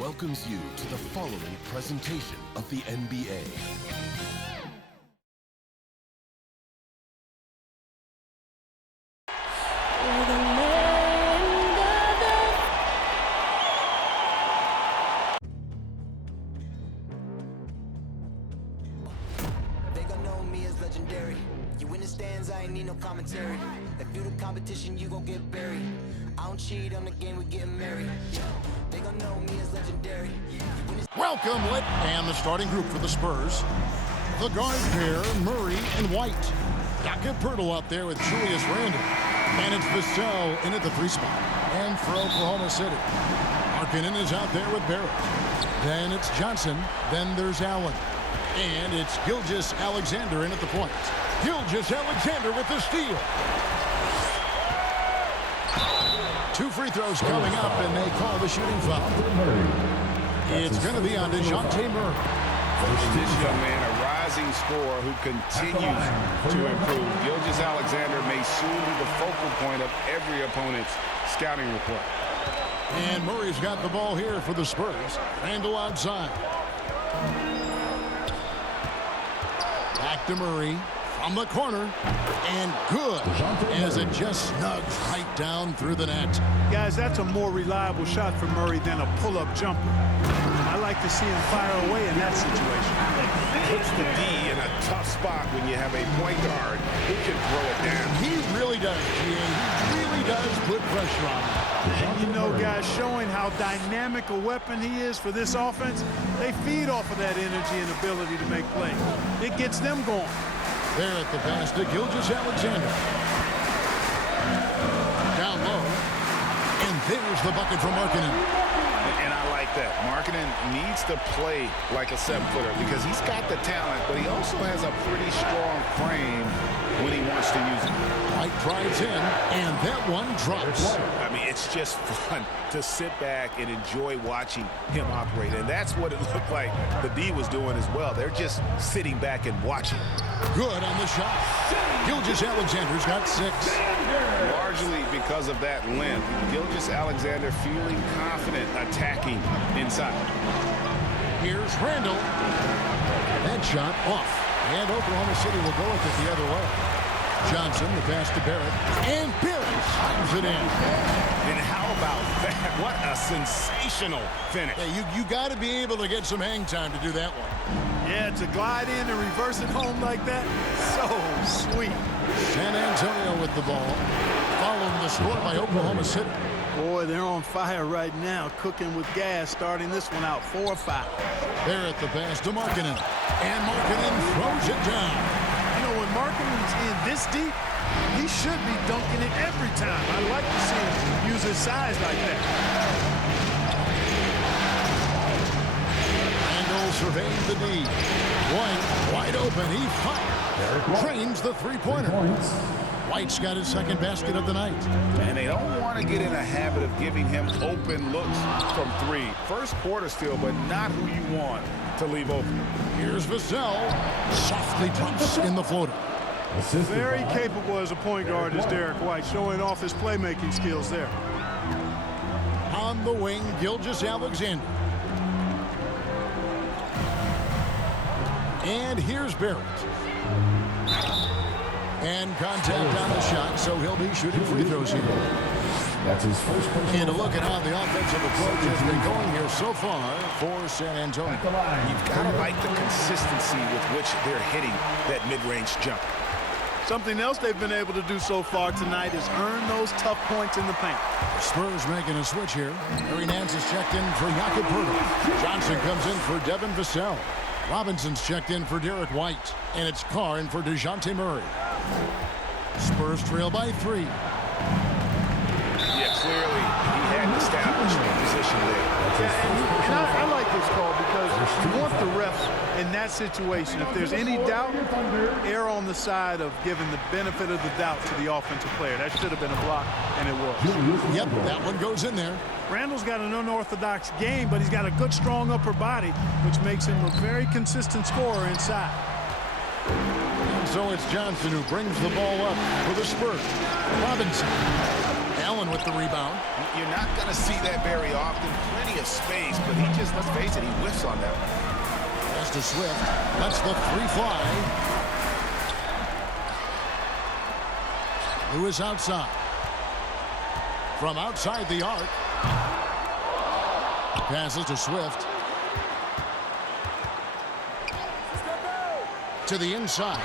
welcomes you to the following presentation of the NBA. They gon' know me as legendary. You in the stands, I ain't need no commentary. If you the competition, you gon' get buried. I don't cheat on the game, we getting married. They gon' know me as legendary. Welcome, and the starting group for the Spurs. The guard pair, Murray and White. Jakob Poeltl out there with Julius Randle. And it's Vassell in at the 3 spot. And for Oklahoma City, Markkanen is out there with Barrett. Then it's Johnson. Then there's Allen. And it's Gilgeous-Alexander in at the point. Gilgeous-Alexander with the steal. 2 free throws coming up, and they call the shooting foul. It's going to be on DeJounte Murray. This young man, a rising scorer who continues to improve. Gilgeous-Alexander may soon be the focal point of every opponent's scouting report. And Murray's got the ball here for the Spurs. Randle outside. Back to Murray from the corner. And good as it just snugs right down through the net. Guys, that's a more reliable shot for Murray than a pull-up jumper. I like to see him fire away in that situation. Puts the D in a tough spot when you have a point guard who can throw it down. He really does, GA. He really does put pressure on him. And you know, guys, showing how dynamic a weapon he is for this offense, they feed off of that energy and ability to make plays. It gets them going. There at the pass to Gilgeous-Alexander. Down low. And there's the bucket from Markkanen. And I like that. Markkanen needs to play like a 7-footer because he's got the talent, but he also has a pretty strong frame when he wants to use it. White drives in, and that one drops. I mean, it's just fun to sit back and enjoy watching him operate, and that's what it looked like the D was doing as well. They're just sitting back and watching. Good on the shot. Gilgeous-Alexander's got 6. Largely because of that length, Gilgeous-Alexander feeling confident attacking inside. Here's Randle. That shot off. And Oklahoma City will go with it the other way. Johnson, the pass to Barrett. And Barrett slams it in. And how about that? What a sensational finish. Yeah, you got to be able to get some hang time to do that one. Yeah, to glide in and reverse it home like that, so sweet. San Antonio with the ball. Following the score by Oklahoma City. Boy, they're on fire right now, cooking with gas, starting this one out 4-5. There at the pass to Markkanen. And Markkanen throws it down. You know, when Markkanen's in this deep, he should be dunking it every time. I like to see him use his size like that. Randle surveys the D. White wide open. He fires. Trains the 3-pointer. White's got his 2nd basket of the night. And they don't want to get in a habit of giving him open looks from 3. First quarter still, but not who you want to leave open. Here's Vassell. Softly drops in the floater. Very capable as a point guard is Derek White, showing off his playmaking skills there. On the wing, Gilgeous-Alexander. And here's Barrett. And contact on the shot, so he'll be shooting free throws here. That's his first personal. And a look at how the offensive approach has been going here so far for San Antonio. You've got to like the consistency with which they're hitting that mid-range jump. Something else they've been able to do so far tonight is earn those tough points in the paint. Spurs making a switch here. Harry Nance is checked in for Jakob Poeltl. Johnson comes in for Devin Vassell. Robinson's checked in for Derek White. And it's Carr in for DeJounte Murray. Spurs trail by 3. Yeah, clearly he hadn't established the position there. And I like this call because you want the refs in that situation. If there's any doubt, err on the side of giving the benefit of the doubt to the offensive player. That should have been a block, and it was. Yep, that one goes in there. Randle's got an unorthodox game, but he's got a good, strong upper body, which makes him a very consistent scorer inside. And so it's Johnson who brings the ball up for the Spurs. Robinson. Allen Allen with the rebound. You're not going to see that very often. Plenty of space, but he just, let's face it, he whiffs on that one. Pass to Swift. Lets the three fly. Lewis outside. From outside the arc. Passes to Swift. To the inside.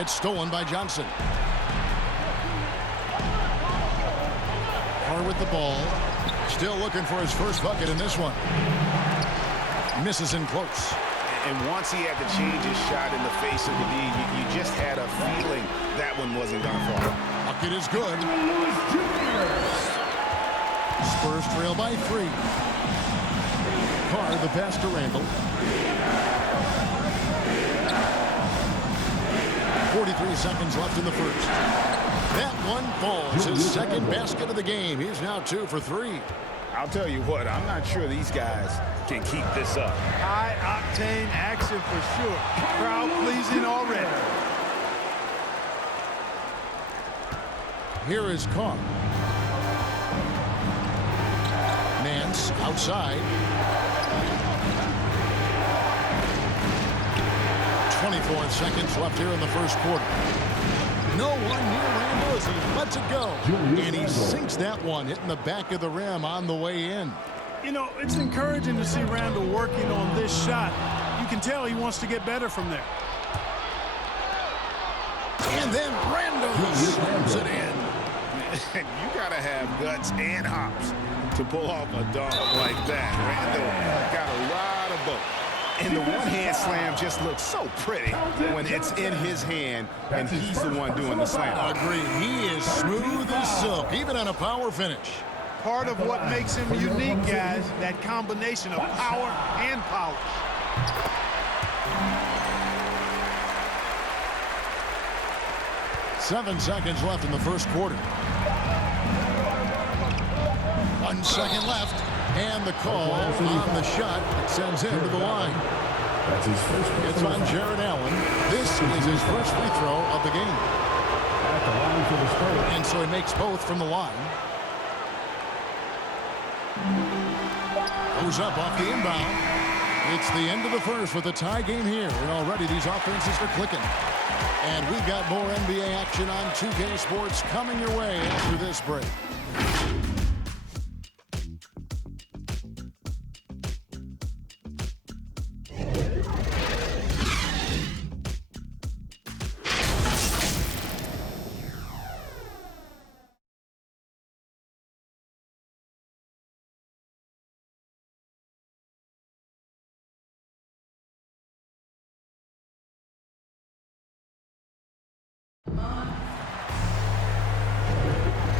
It's stolen by Johnson. Carr with the ball. Still looking for his first bucket in this one. Misses in close. And once he had to change his shot in the face of the D, you just had a feeling that one wasn't going to fall. Bucket is good. Spurs trail by 3. Carr the pass to Randall. 43 seconds left in the first. That one falls. His second basket of the game. He's now 2 for 3. I'll tell you what, I'm not sure these guys can keep this up. High-octane action for sure. Crowd-pleasing already. Here is Conf. Nance outside. 24 seconds left here in the first quarter. No one near Randall as he lets it go. And he sinks that one, hitting the back of the rim on the way in. You know, it's encouraging to see Randall working on this shot. You can tell he wants to get better from there. And then Randall slams it in. You got to have guts and hops to pull off a dunk like that. Randall got a lot of both. And the one-hand slam just looks so pretty when it's in his hand and he's the one doing the slam. Agreed. He is smooth as silk, even on a power finish. Part of what makes him unique, guys, that combination of power and polish. Seven seconds left in the first quarter. 1 second left. And the call on the shot that sends him to the line. That's his first free It's throw. on Jared Allen. This is his first free throw of the game. At the line for the Spurs. And so he makes both from the line. Goes up off the inbound. It's the end of the first with a tie game here. And already these offenses are clicking. And we've got more NBA action on 2K Sports coming your way after this break.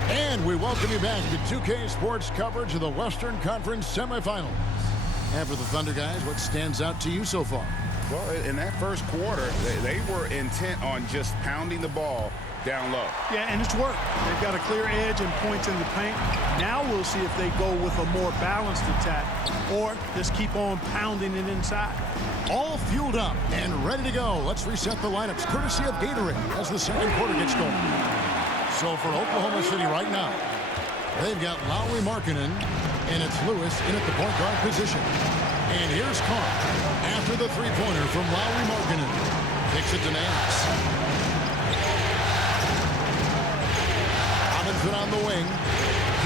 And we welcome you back to 2K Sports coverage of the Western Conference semifinals. And for the Thunder guys, what stands out to you so far? Well, in that first quarter, they were intent on just pounding the ball down low. Yeah, and it's worked. They've got a clear edge and points in the paint. Now we'll see if they go with a more balanced attack or just keep on pounding it inside. All fueled up and ready to go. Let's reset the lineups courtesy of Gatorade as the second quarter gets going. So for Oklahoma City right now, they've got Lowry Markkanen, and it's Lewis in at the point guard position. And here's Conf after the three-pointer from Lowry Markkanen. Kicks it to Nance. Robinson on the wing.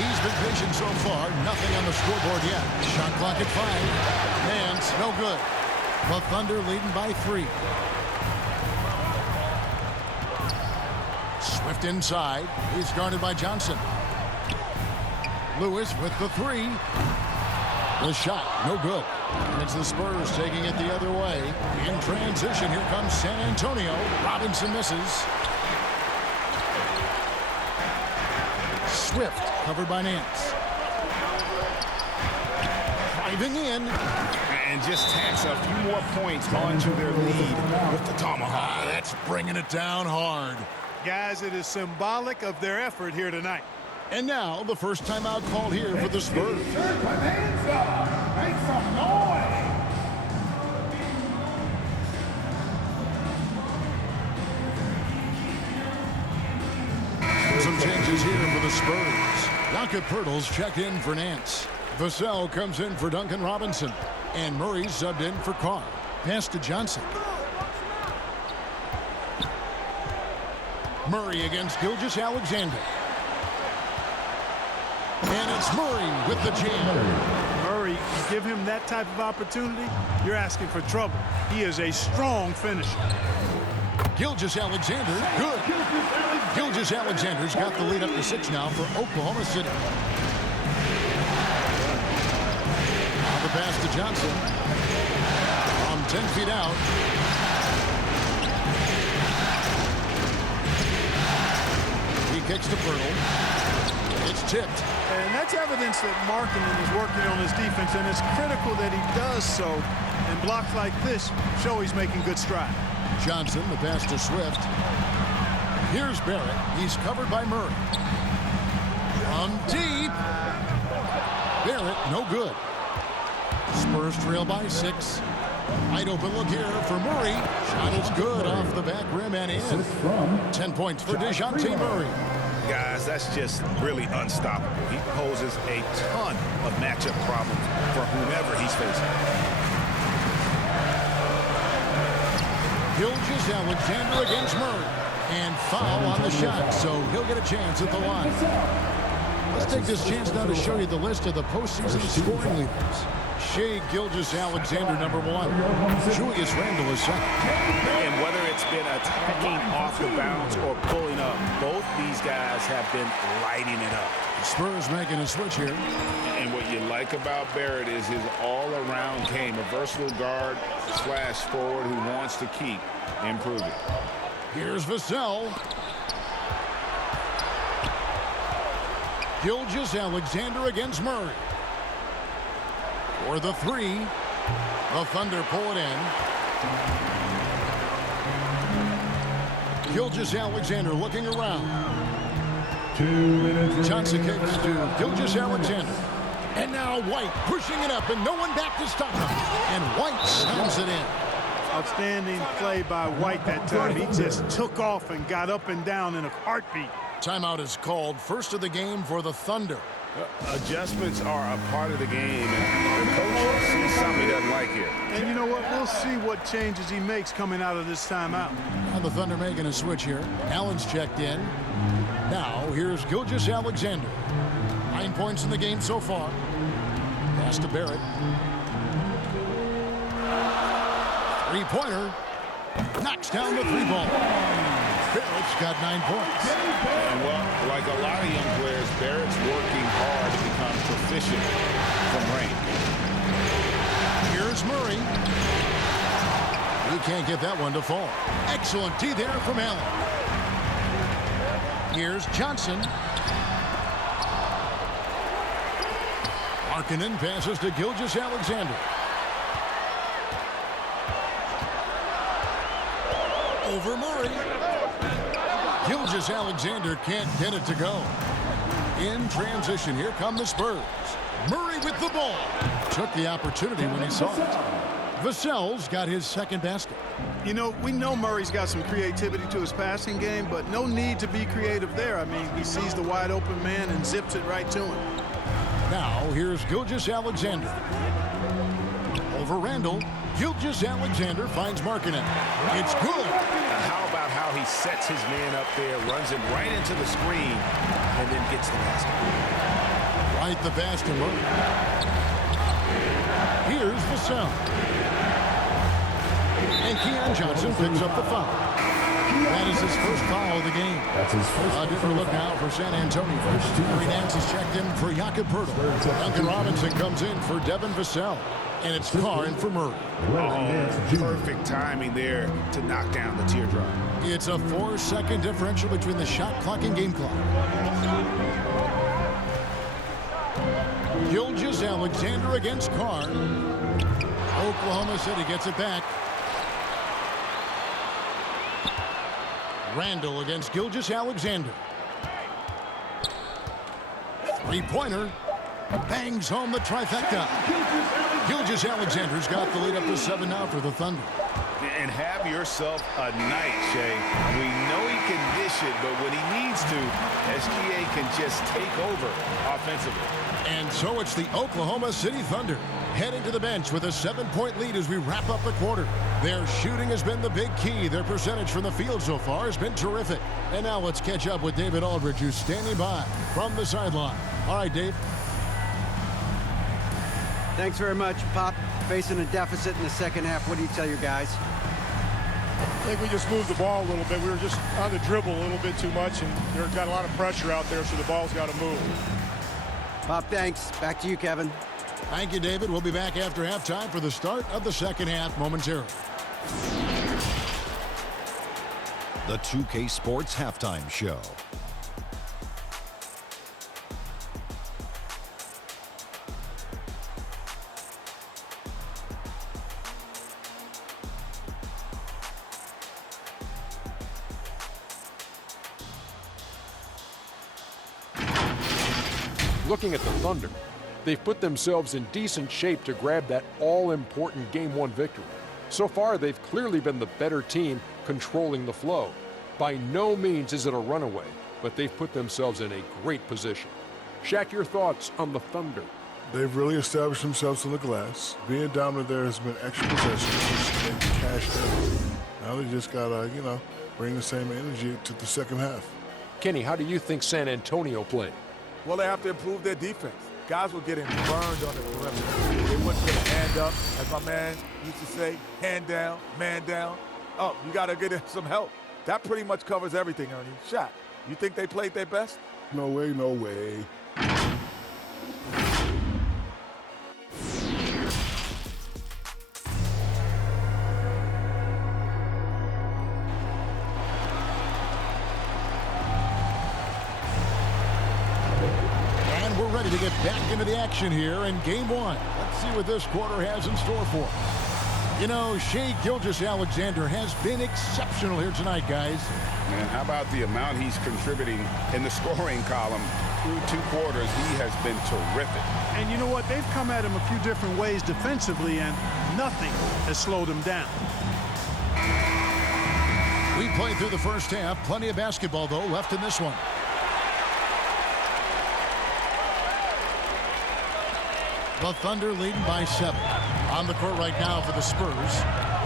He's been patient so far. Nothing on the scoreboard yet. Shot clock at 5. Nance, no good. The Thunder leading by 3. Swift inside. He's guarded by Johnson. Lewis with the 3. The shot, no good. And it's the Spurs taking it the other way. In transition, here comes San Antonio. Robinson misses. Swift covered by Nance. Driving in. And just tacks a few more points onto their lead with the tomahawk. That's bringing it down hard. Guys, it is symbolic of their effort here tonight. And now, the first timeout called here for the Spurs. Hands up. Make some noise. Some changes here for the Spurs. Jakob Poeltl's checked in for Nance. Vassell comes in for Duncan Robinson. And Murray subbed in for Carr. Pass to Johnson. Murray against Gilgeous-Alexander. And it's Murray with the jam. Murray, you give him that type of opportunity, you're asking for trouble. He is a strong finisher. Gilgeous-Alexander, good. Gilgeous-Alexander's got the lead up to 6 now for Oklahoma City. Now the pass to Johnson. From 10 feet out. He kicks to Poeltl. It's tipped. And that's evidence that Markkanen is working on his defense, and it's critical that he does so. And blocks like this show he's making good stride. Johnson, the pass to Swift. Here's Barrett. He's covered by Murray. From deep. Barrett, no good. Spurs trail by 6. Wide open look here for Murray. Shot is good off the back rim and in. 10 points for DeJounte Murray. Guys, that's just really unstoppable. He poses a ton of matchup problems for whomever he's facing. Gilgeous-Alexander against Murray. And foul on the shot, so he'll get a chance at the line. Let's take this chance now to show you the list of the postseason scoring leaders. Shai Gilgeous-Alexander, number 1. Julius Randle is second. And whether it's been attacking off the bounce or pulling up, both these guys have been lighting it up. Spurs making a switch here. And what you like about Barrett is his all-around game, a versatile guard / forward who wants to keep improving. Here's Vassell. Gilgeous-Alexander against Murray. For the 3. The Thunder pull it in. Gilgeous-Alexander looking around. 2 minutes. Johnson kicks to Gilgeous-Alexander. And now White pushing it up and no one back to stop him. And White slams it in. Outstanding play by White that time. He just took off and got up and down in a heartbeat. Timeout is called. First of the game for the Thunder. Adjustments are a part of the game, and the coach sees something he doesn't like here. And you know what? We'll see what changes he makes coming out of this timeout. Now the Thunder making a switch here. Allen's checked in. Now here's Gilgeous-Alexander. 9 points in the game so far. Pass to Barrett. 3-pointer. Knocks down the 3 ball. Barrett's got 9 points. And well, like a lot of young players, Barrett's working hard to become proficient from range. Here's Murray. He can't get that one to fall. Excellent D there from Allen. Here's Johnson. Markkanen passes to Gilgeous-Alexander. Over Murray. Gilgeous-Alexander can't get it to go. In transition, here come the Spurs. Murray with the ball. Took the opportunity when he saw it. Vassell's got his second basket. You know, we know Murray's got some creativity to his passing game, but no need to be creative there. I mean, he sees the wide open man and zips it right to him. Now, here's Gilgeous-Alexander. Over Randle. Gilgeous-Alexander finds Markkanen. It's good. How about how he sets his man up there, runs him right into the screen, and then gets the basket. Right the pass to Murray. Here's Vassell. And Keon Johnson picks up the foul. That is his first foul of the game. That's his first. A different look now for San Antonio. Murray Nance is checked in for Jakob Poeltl. Duncan Robinson comes in for Devin Vassell. And it's Carr in for Murray. Oh, perfect timing there to knock down the teardrop. It's a 4-second differential between the shot clock and game clock. Gilgeous-Alexander against Carr. Oklahoma City gets it back. Randle against Gilgeous-Alexander. 3-pointer. Bangs home the trifecta. Gilgeous-Alexander's got the lead up to 7 now for the Thunder. And have yourself a night, Shai. We know he can dish it, but when he needs to, SGA can just take over offensively. And so it's the Oklahoma City Thunder heading to the bench with a 7-point lead as we wrap up the quarter. Their shooting has been the big key. Their percentage from the field so far has been terrific. And now let's catch up with David Aldridge, who's standing by from the sideline. All right, Dave. Thanks very much, Pop. Facing a deficit in the second half, what do you tell your guys? I think we just moved the ball a little bit. We were just on the dribble a little bit too much, and there got a lot of pressure out there, so the ball's got to move. Pop, thanks. Back to you, Kevin. Thank you, David. We'll be back after halftime for the start of the second half momentarily. The 2K Sports Halftime Show. Looking at the Thunder, they've put themselves in decent shape to grab that all-important Game 1 victory. So far, they've clearly been the better team controlling the flow. By no means is it a runaway, but they've put themselves in a great position. Shaq, your thoughts on the Thunder? They've really established themselves on the glass. Being dominant there has been extra possessions, which they cashed in. Now they just got to, bring the same energy to the second half. Kenny, how do you think San Antonio played? Well, they have to improve their defense. Guys were getting burned on the perimeter. They wouldn't get a hand up, as my man used to say, hand down, man down. Oh, you got to get some help. That pretty much covers everything, Ernie. Shot. You think they played their best? No way, no way. Ready to get back into the action here in Game 1. Let's see what this quarter has in store for us. Shai Gilgeous-Alexander has been exceptional here tonight, guys. Man, how about the amount he's contributing in the scoring column through 2 quarters? He has been terrific. And you know what? They've come at him a few different ways defensively, and nothing has slowed him down. We played through the first half. Plenty of basketball, though, left in this one. The Thunder leading by 7. On the court right now for the Spurs,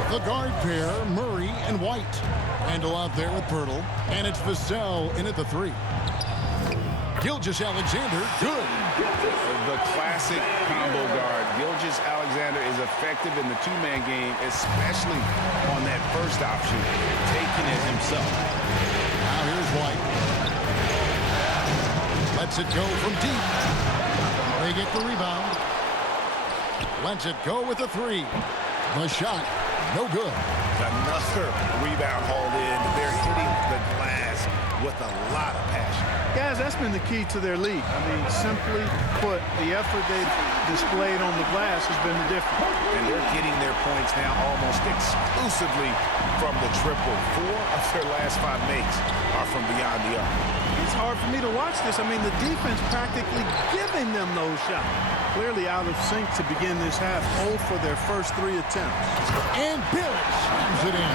the guard pair, Murray and White. Handle out there with Pirtle, and it's Vassell in at the 3. Gilgeous-Alexander, good. The classic combo guard. Gilgeous-Alexander is effective in the 2-man game, especially on that first option, taking it himself. Now here's White. Lets it go from deep. They get the rebound. Lets it go with the 3. The shot, no good. Another rebound hauled in. They're hitting the glass with a lot of passion. Guys, that's been the key to their lead. I mean, simply put, the effort they've displayed on the glass has been the difference. And they're getting their points now almost exclusively from the triple. 4 of their last 5 makes are from beyond the arc. It's hard for me to watch this. I mean, the defense practically giving them those shots. Clearly out of sync to begin this half. 0 for their first 3 attempts. And Barrett slams it in.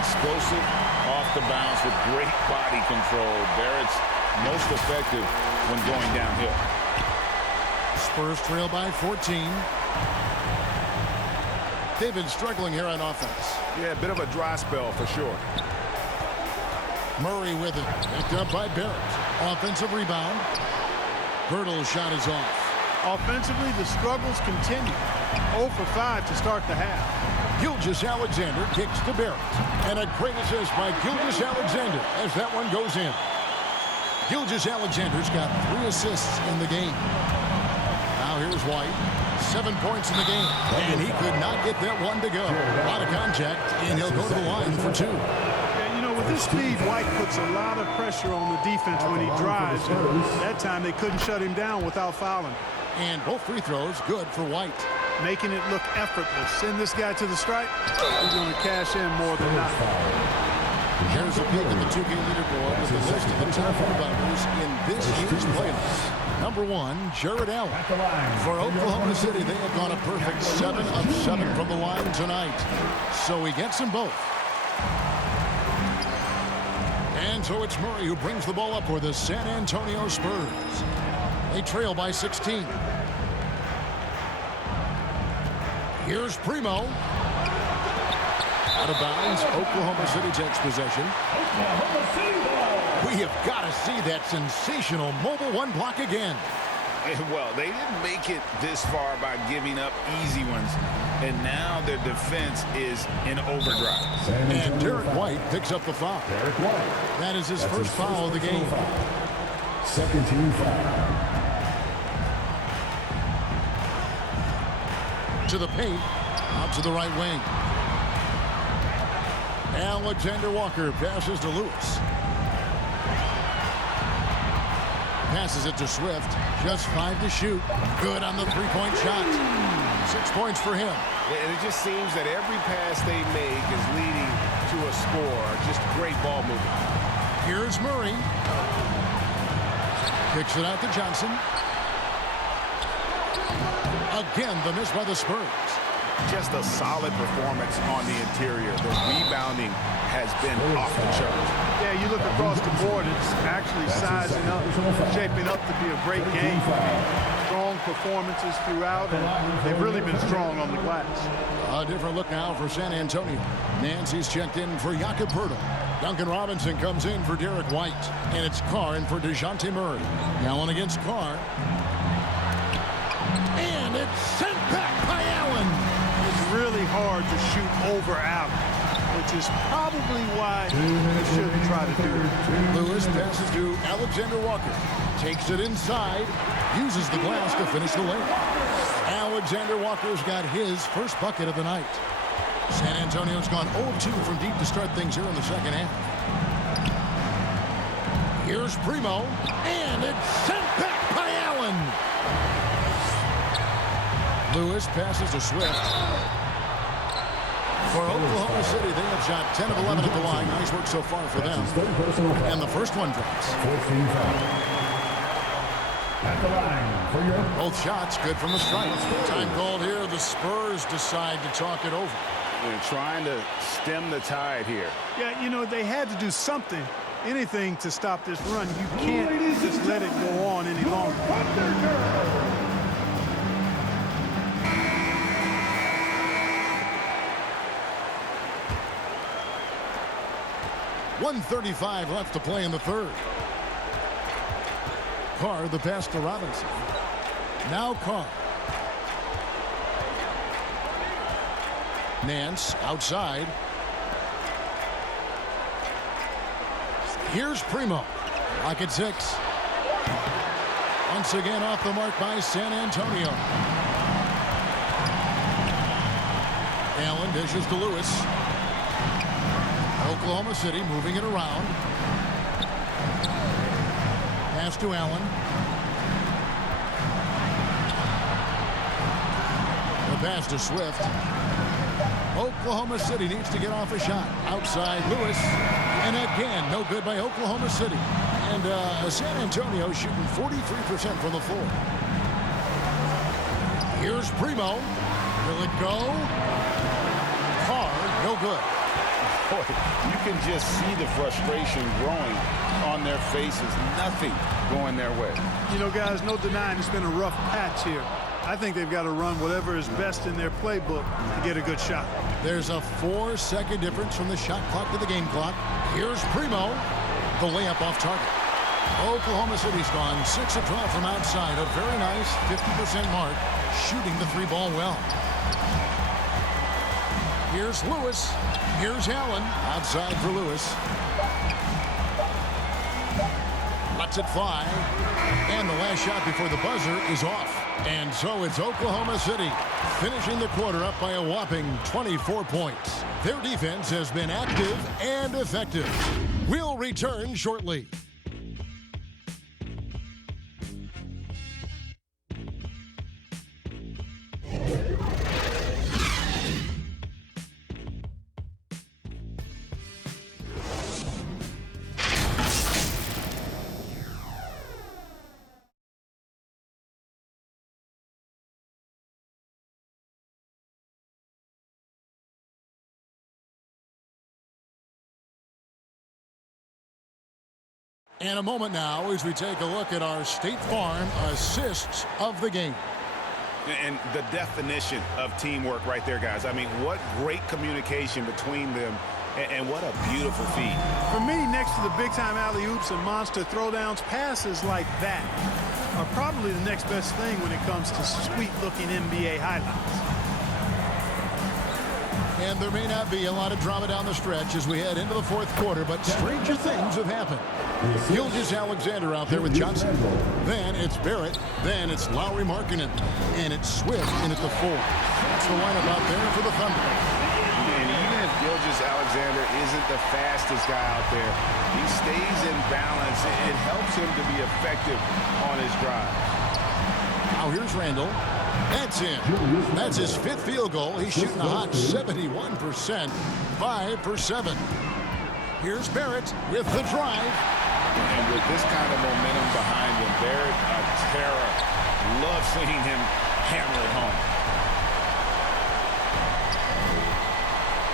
Explosive off the bounce with great body control. Barrett's most effective when going downhill. Spurs trail by 14. They've been struggling here on offense. Yeah, a bit of a dry spell for sure. Murray with it. Picked up by Barrett. Offensive rebound. Pirtle's shot is off. Offensively, the struggles continue. 0 for 5 to start the half. Gilgeous-Alexander kicks to Barrett. And a great assist by Gilgeous-Alexander as that one goes in. Gilgeous-Alexander's got 3 assists in the game. Now here's White. 7 points in the game. And he could not get that one to go. A lot of contact, and he'll go to the line for 2. With this speed, White puts a lot of pressure on the defense when he drives. That time they couldn't shut him down without fouling. And both free throws good for White. Making it look effortless. Send this guy to the stripe. He's going to cash in more than not. Here's a peek at the 2K leaderboard with the list of the top rebounders in this year's playoffs. Number 1, Jared Allen. For Oklahoma City, they have gone a perfect 7 of 7 from the line tonight. So he gets them both. And so it's Murray who brings the ball up for the San Antonio Spurs. They trail by 16. Here's Primo. Out of bounds, Oklahoma City takes possession. We have got to see that sensational mobile one block again. Well, they didn't make it this far by giving up easy ones, and now their defense is in overdrive. And Derek White picks up the foul. That is his first foul of the game. Second team foul. To the paint, out to the right wing. Alexander Walker passes to Lewis. Passes it to Swift. Just 5 to shoot. Good on the three-point shot. 6 points for him. And it just seems that every pass they make is leading to a score. Just great ball movement. Here's Murray. Kicks it out to Johnson. Again, the miss by the Spurs. Just a solid performance on the interior. The rebounding has been off the charts. Yeah, you look across the board, it's actually sizing up, shaping up to be a great game. Strong performances throughout, and they've really been strong on the glass. A different look now for San Antonio. Nancy's checked in for Jakob Poeltl. Duncan Robinson comes in for Derek White. And it's Carr in for DeJounte Murray. Allen against Carr. And it's sent back by Allen. It's really hard to shoot over Allen, which is probably why he shouldn't try to do it. Lewis passes to Alexander Walker. Takes it inside. Uses the glass to finish the layup. Alexander Walker's got his first bucket of the night. San Antonio's gone 0-2 from deep to start things here in the second half. Here's Primo. And it's sent back by Allen. Lewis passes to Swift. For Oklahoma City, they have shot 10 of 11 at the line. Nice work so far for them. And the first one drops. 14 foul. At the line for your... Both shots good from the stripe. Time called here. The Spurs decide to talk it over. They're trying to stem the tide here. Yeah, you know, they had to do something, anything to stop this run. You can't just let it go on any longer. 1:35 left to play in the third. Carr, the pass to Robinson. Now Carr. Nance outside. Here's Primo. Rocket 6. Once again off the mark by San Antonio. Allen dishes to Lewis. Oklahoma City moving it around. Pass to Allen. The pass to Swift. Oklahoma City needs to get off a shot. Outside Lewis. And again, no good by Oklahoma City. And San Antonio shooting 43% from the floor. Here's Primo. Will it go? Carr, no good. Boy, you can just see the frustration growing on their faces. Nothing going their way. You know, guys, no denying it's been a rough patch here. I think they've got to run whatever is best in their playbook to get a good shot. There's a 4-second difference from the shot clock to the game clock. Here's Primo. The layup off target. Oklahoma City's gone 6 of 12 from outside. A very nice 50% mark, shooting the three ball well. Here's Lewis. Here's Allen. Outside for Lewis. Lets it fly. And the last shot before the buzzer is off. And so it's Oklahoma City finishing the quarter up by a whopping 24 points. Their defense has been active and effective. We'll return shortly. And a moment now as we take a look at our State Farm assists of the game. And the definition of teamwork right there, guys. I mean, what great communication between them, and what a beautiful feed. For me, next to the big-time alley-oops and monster throwdowns, passes like that are probably the next best thing when it comes to sweet-looking NBA highlights. And there may not be a lot of drama down the stretch as we head into the fourth quarter, but stranger things have happened. Gilgeous-Alexander out there with Johnson. Then it's Barrett. Then it's Lowry Markkinen. And it's Swift in at the 4. That's the lineup out there for the Thunder. And even if Gilgeous-Alexander isn't the fastest guy out there, he stays in balance. It helps him to be effective on his drive. Now here's Randall. That's in. That's his 5th field goal. He's shooting a hot 71%. 5 for 7. Here's Barrett with the drive. And with this kind of momentum behind him, Barrett, a terror. Love seeing him hammer it home.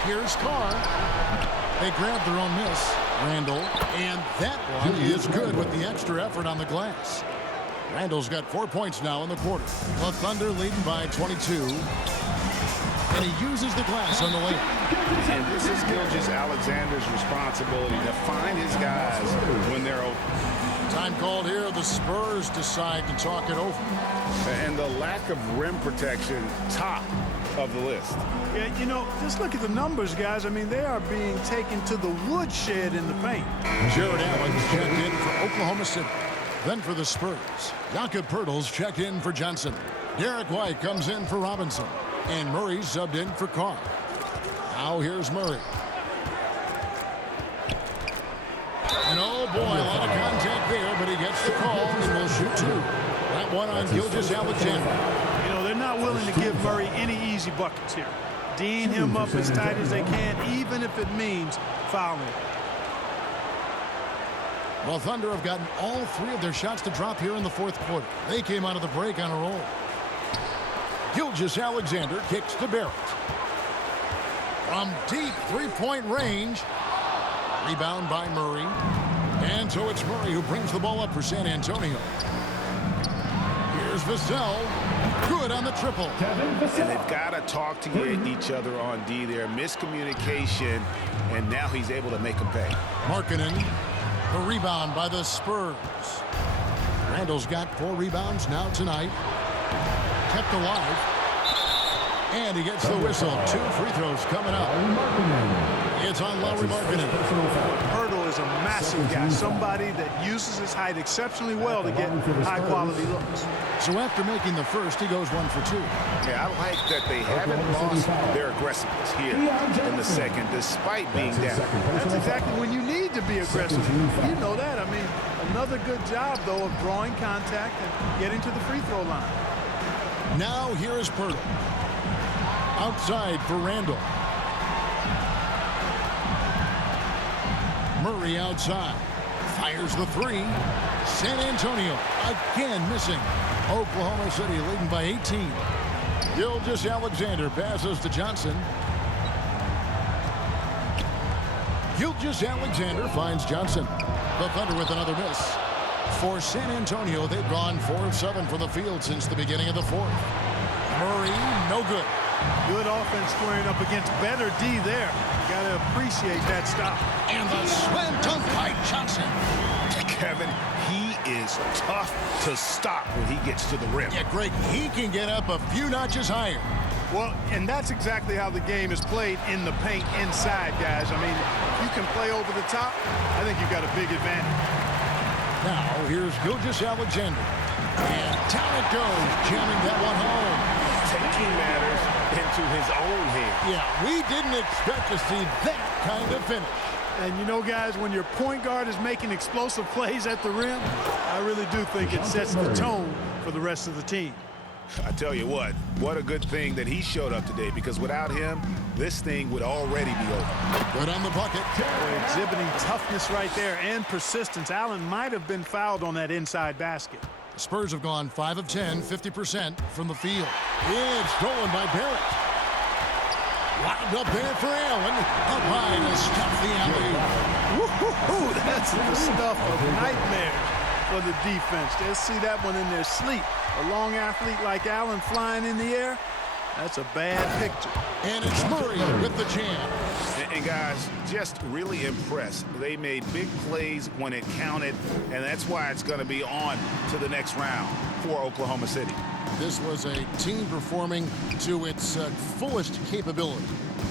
Here's Carr. They grabbed their own miss. Randall. And that one is good with the extra effort on the glass. Randall's got 4 points now in the quarter. The Thunder leading by 22. And he uses the glass on the layup. And this is Gilgeous-Alexander's responsibility to find his guys when they're open. Time called here. The Spurs decide to talk it over. And the lack of rim protection, top of the list. Yeah, you know, just look at the numbers, guys. I mean, they are being taken to the woodshed in the paint. Jared Allen's checked in for Oklahoma City. Then for the Spurs, Jakob Poeltl's checked in for Johnson. Derek White comes in for Robinson. And Murray subbed in for Carr. Now here's Murray. And oh boy, a lot of contact there, but he gets the call and will shoot 2. That one on Gilgeous-Alexander. You know, they're not willing to give Murray any easy buckets here. D'ing him up as tight as they can, even if it means fouling. Well, Thunder have gotten all 3 of their shots to drop here in the fourth quarter. They came out of the break on a roll. Gilgeous-Alexander kicks to Barrett. From deep 3-point range. Rebound by Murray. And so it's Murray who brings the ball up for San Antonio. Here's Vassell. Good on the triple. And they've got to talk to each other on D there. Miscommunication, and now he's able to make them pay. Markkinen. The rebound by the Spurs. Randall's got 4 rebounds now tonight. Kept alive. And he gets the whistle. 2 free throws coming up. It's on Lowry Markkinen. Poeltl is a massive guy. Somebody that uses his height exceptionally well to get high-quality looks. So after making the first, he goes 1 for 2. Yeah, I like that they haven't lost their aggressiveness here in the second, despite being down. That's exactly when you need to be aggressive. You know that. I mean, another good job, though, of drawing contact and getting to the free throw line. Now here is Poeltl. Outside for Randall. Murray outside. Fires the 3. San Antonio again missing. Oklahoma City leading by 18. Gilgeous-Alexander passes to Johnson. Gilgeous-Alexander finds Johnson. The Thunder with another miss. For San Antonio, they've gone 4 of 7 from the field since the beginning of the fourth. Murray, no good. Good offense squaring up against better D there. You got to appreciate that stop. And the slam dunk by Johnson. Kevin, he is tough to stop when he gets to the rim. Yeah, Greg, he can get up a few notches higher. Well, and that's exactly how the game is played in the paint inside, guys. I mean, if you can play over the top, I think you've got a big advantage. Now, here's Gilgeous-Alexander. And down it goes, jamming that one home. Taking matters into his own hand. Yeah, we didn't expect to see that kind of finish. And you know, guys, when your point guard is making explosive plays at the rim, I really do think it sets the tone for the rest of the team. I tell you what a good thing that he showed up today, because without him, this thing would already be over. Good on the bucket. Boy, exhibiting toughness right there and persistence. Allen might have been fouled on that inside basket. The Spurs have gone 5 of 10, 50% from the field. It's stolen by Barrett. Lobbed up there for Allen. Up high to stop the alley. Woo-hoo-hoo, that's the stuff of nightmares for the defense. They'll see that one in their sleep. A long athlete like Allen flying in the air, that's a bad picture. And it's Murray with the jam. And guys, just really impressed. They made big plays when it counted, and that's why it's going to be on to the next round for Oklahoma City. This was a team performing to its fullest capability.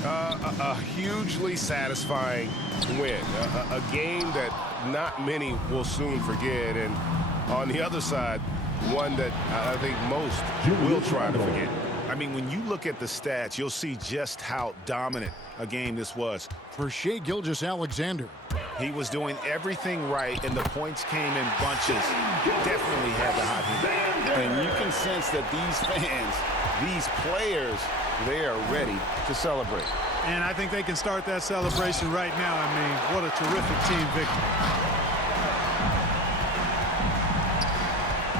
A hugely satisfying win. A game that not many will soon forget. And on the other side, one that I think most will try to forget. I mean, when you look at the stats, you'll see just how dominant a game this was. For Shai Gilgeous-Alexander. He was doing everything right, and the points came in bunches. Definitely had the hot hand. And you can sense that these fans, these players, they are ready to celebrate. And I think they can start that celebration right now. I mean, what a terrific team victory.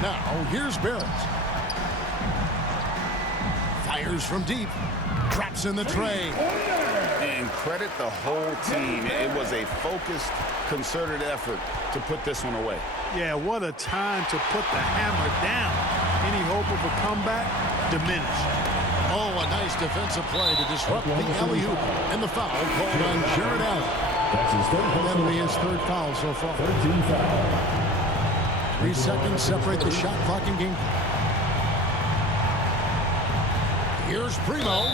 Now, here's Barrett. Fires from deep. Drops in the tray. And credit the whole team. It was a focused, concerted effort to put this one away. Yeah, what a time to put the hammer down. Any hope of a comeback? Diminished. Oh, a nice defensive play to disrupt the alley-oop. And the foul called on Jared Allen. That's his third personal That'll be his third foul so far. 13 foul. 3 seconds separate the shot clock and game clock. Here's Primo.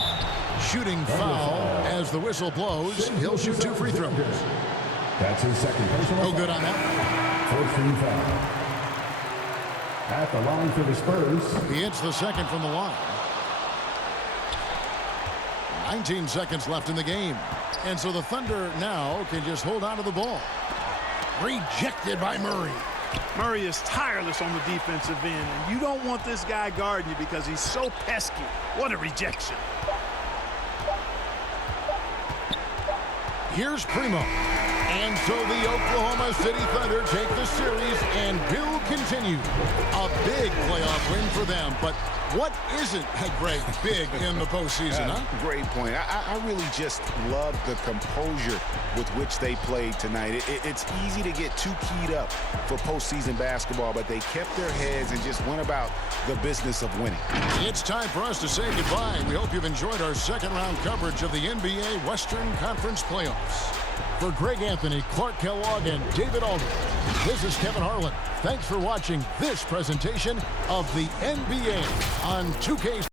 Shooting foul as the whistle blows. He'll shoot 2 free throws. That's his second personal. No good on that. 14 foul. At the line for the Spurs. He hits the second from the line. 19 seconds left in the game. And so the Thunder now can just hold on to the ball. Rejected by Murray. Murray is tireless on the defensive end, and you don't want this guy guarding you because he's so pesky. What a rejection. Here's Primo. And so the Oklahoma City Thunder take the series and will continue. A big playoff win for them. But what isn't, Greg, big in the postseason, huh? Great point. I really just love the composure with which they played tonight. It's easy to get too keyed up for postseason basketball, but they kept their heads and just went about the business of winning. It's time for us to say goodbye. We hope you've enjoyed our second-round coverage of the NBA Western Conference Playoffs. For Greg Anthony, Clark Kellogg, and David Aldridge, this is Kevin Harlan. Thanks for watching this presentation of the NBA on 2K.